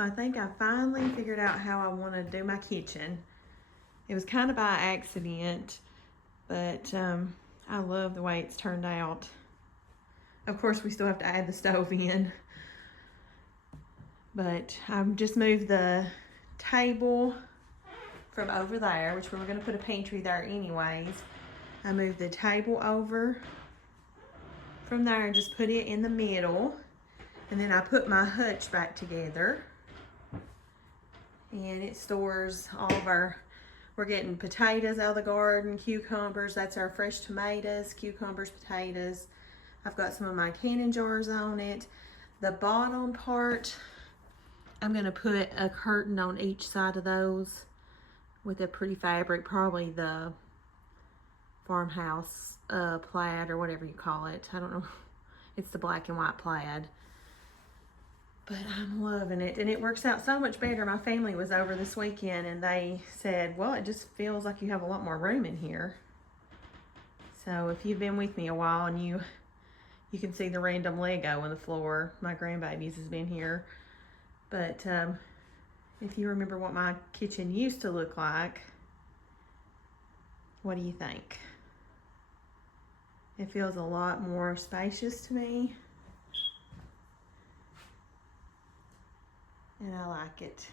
So I think I finally figured out how I want to do my kitchen. It was kind of by accident, but I love the way it's turned out. Of course, we still have to add the stove in. But I've just moved the table from over there, which we were going to put a pantry there anyways. I moved the table over from there and just put it in the middle. And then I put my hutch back together. And it stores all of we're getting potatoes out of the garden, cucumbers. That's our fresh tomatoes, cucumbers, potatoes. I've got some of my canning jars on it. The bottom part, I'm gonna put a curtain on each side of those with a pretty fabric, probably the farmhouse plaid or whatever you call it. I don't know. It's the black and white plaid. But I'm loving it, and it works out so much better. My family was over this weekend, and they said, well, it just feels like you have a lot more room in here. So if you've been with me a while, and you can see the random Lego on the floor. My grandbabies has been here. But if you remember what my kitchen used to look like, what do you think? It feels a lot more spacious to me. And I like it.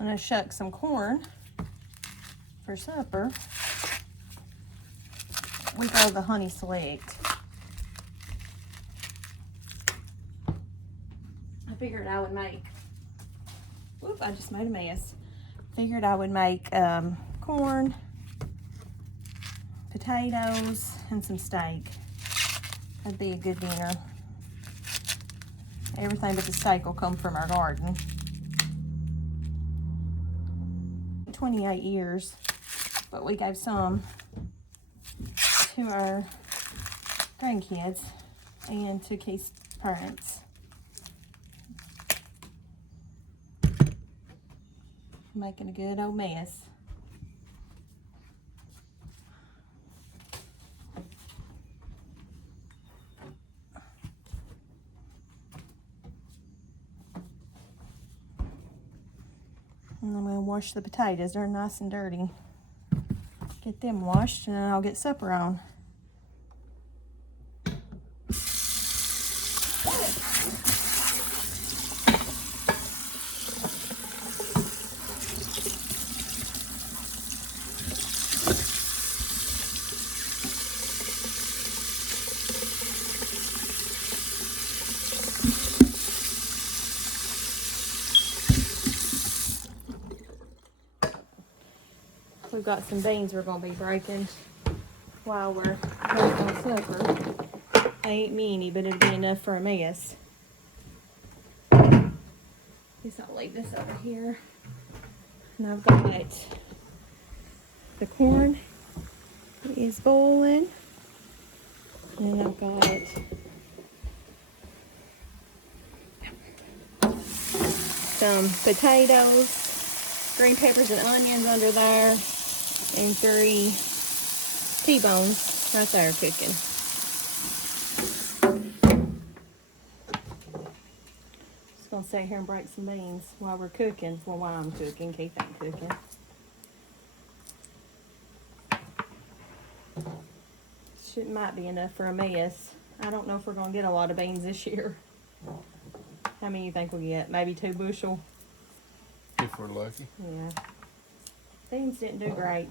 I'm gonna shuck some corn for supper. We go the Honey Select. I figured I would make, whoop, I just made a mess. Figured I would make corn, potatoes, and some steak. That'd be a good dinner. Everything but the steak will come from our garden. 28 years, but we gave some to our grandkids and to Keith's parents. Making a good old mess. And I'm going to wash the potatoes. They're nice and dirty. Get them washed and then I'll get supper on. We've got some beans we're going to be breaking while we're making supper. Ain't many, but it'll be enough for a mess. Guess I'll leave this over here. And I've got the corn is boiling. And I've got some potatoes, green peppers and onions under there, and 3 T-bones right there cooking. Just gonna sit here and break some beans while we're cooking. Well, while I'm cooking, Keith ain't cooking. Might be enough for a mess. I don't know if we're gonna get a lot of beans this year. How many you think we'll get? Maybe 2 bushel? If we're lucky. Yeah. Beans didn't do great.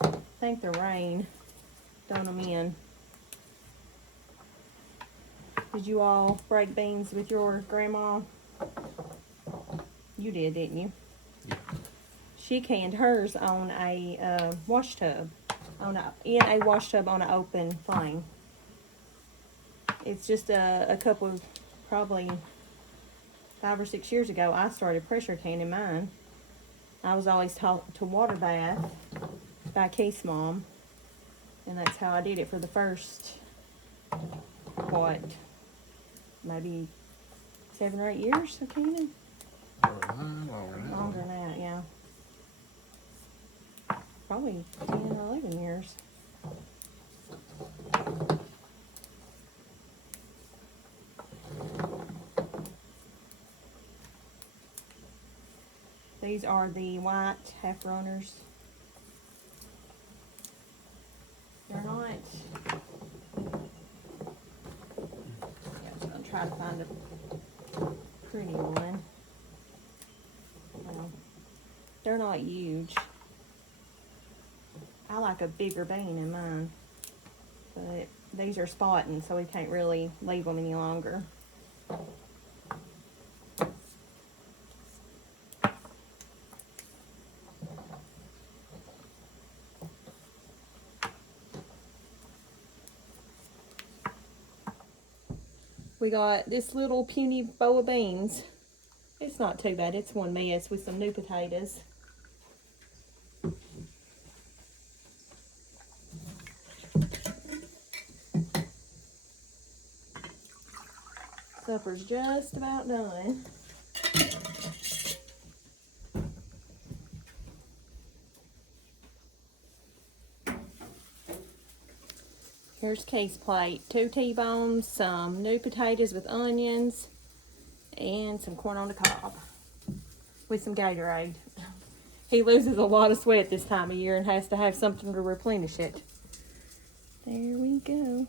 I think the rain done them in. Did you all break beans with your grandma? You did, didn't you? Yeah. She canned hers on a wash tub. In a wash tub on an open flame. It's just a couple of, probably 5 or 6 years ago, I started pressure canning mine. I was always taught to water bath by Keith's mom, and that's how I did it for the first, maybe 7 or 8 years of canning? Longer than that, yeah. Probably 10 or 11 years. These are the white half runners. They're not. Yeah, I'm just gonna try to find a pretty one. They're not huge. I like a bigger bean in mine, but these are spotting, so we can't really leave them any longer. We got this little puny bowl of beans. It's not too bad. It's one mess with some new potatoes. Supper's just about done. Here's case plate. 2 T-bones, some new potatoes with onions, and some corn on the cob with some Gatorade. He loses a lot of sweat this time of year and has to have something to replenish it. There we go.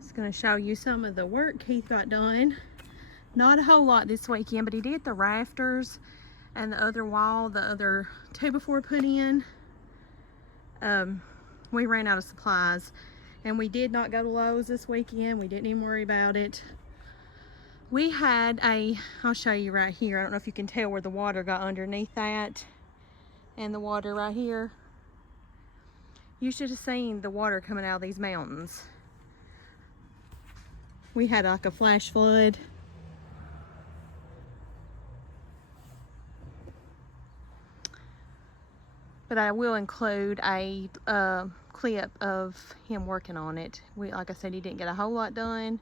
Just going to show you some of the work Keith got done. Not a whole lot this weekend, but he did the rafters and the other wall, the other 2 before put in. We ran out of supplies, and we did not go to Lowe's this weekend. We didn't even worry about it. We had I'll show you right here. I don't know if you can tell where the water got underneath that, and the water right here. You should have seen the water coming out of these mountains. We had like a flash flood. But I will include a clip of him working on it. Like I said, he didn't get a whole lot done,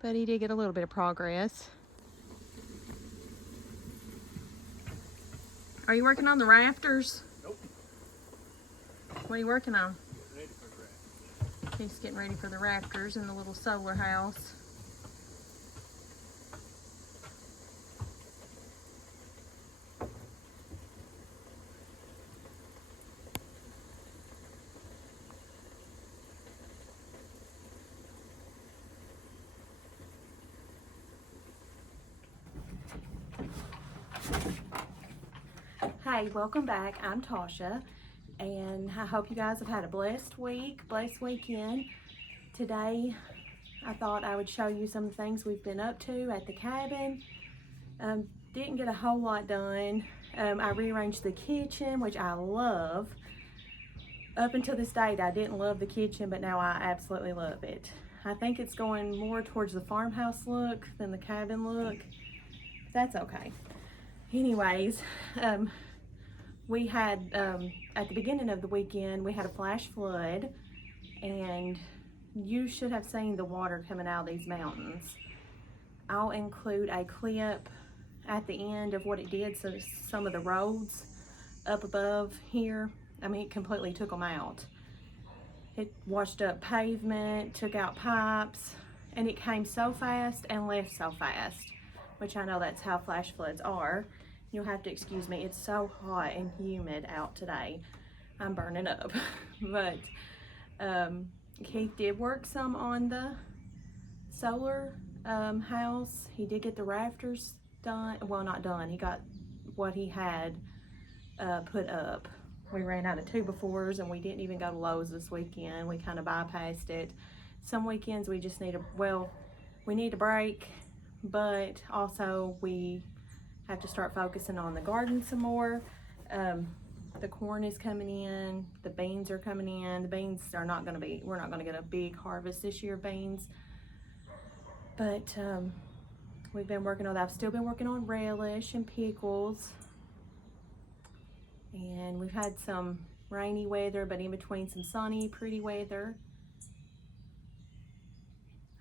but he did get a little bit of progress. Are you working on the rafters? Nope. What are you working on? Ready for the rafters. He's getting ready for the rafters in the little solar house. Hey, welcome back. I'm Tasha, and I hope you guys have had a blessed week, blessed weekend. Today, I thought I would show you some things we've been up to at the cabin. Didn't get a whole lot done. I rearranged the kitchen, which I love. Up until this date, I didn't love the kitchen, but now I absolutely love it. I think it's going more towards the farmhouse look than the cabin look. That's okay. Anyways, we had, at the beginning of the weekend, we had a flash flood, and you should have seen the water coming out of these mountains. I'll include a clip at the end of what it did, so some of the roads up above here, I mean, it completely took them out. It washed up pavement, took out pipes, and it came so fast and left so fast, which I know that's how flash floods are. You'll have to excuse me, it's so hot and humid out today. I'm burning up. But Keith did work some on the solar house. He did get the rafters done. Well, not done. He got what he had put up. We ran out of 2x4s, and we didn't even go to Lowe's this weekend. We kind of bypassed it. Some weekends we just need we need a break, but also we have to start focusing on the garden some more. The corn is coming in, the beans are coming in. The beans are not gonna be, we're not gonna get a big harvest this year of beans. But we've been working on that. I've still been working on relish and pickles. And we've had some rainy weather, but in between some sunny, pretty weather.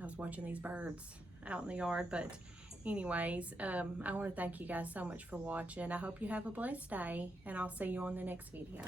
I was watching these birds out in the yard, but anyways, I want to thank you guys so much for watching. I hope you have a blessed day, and I'll see you on the next video.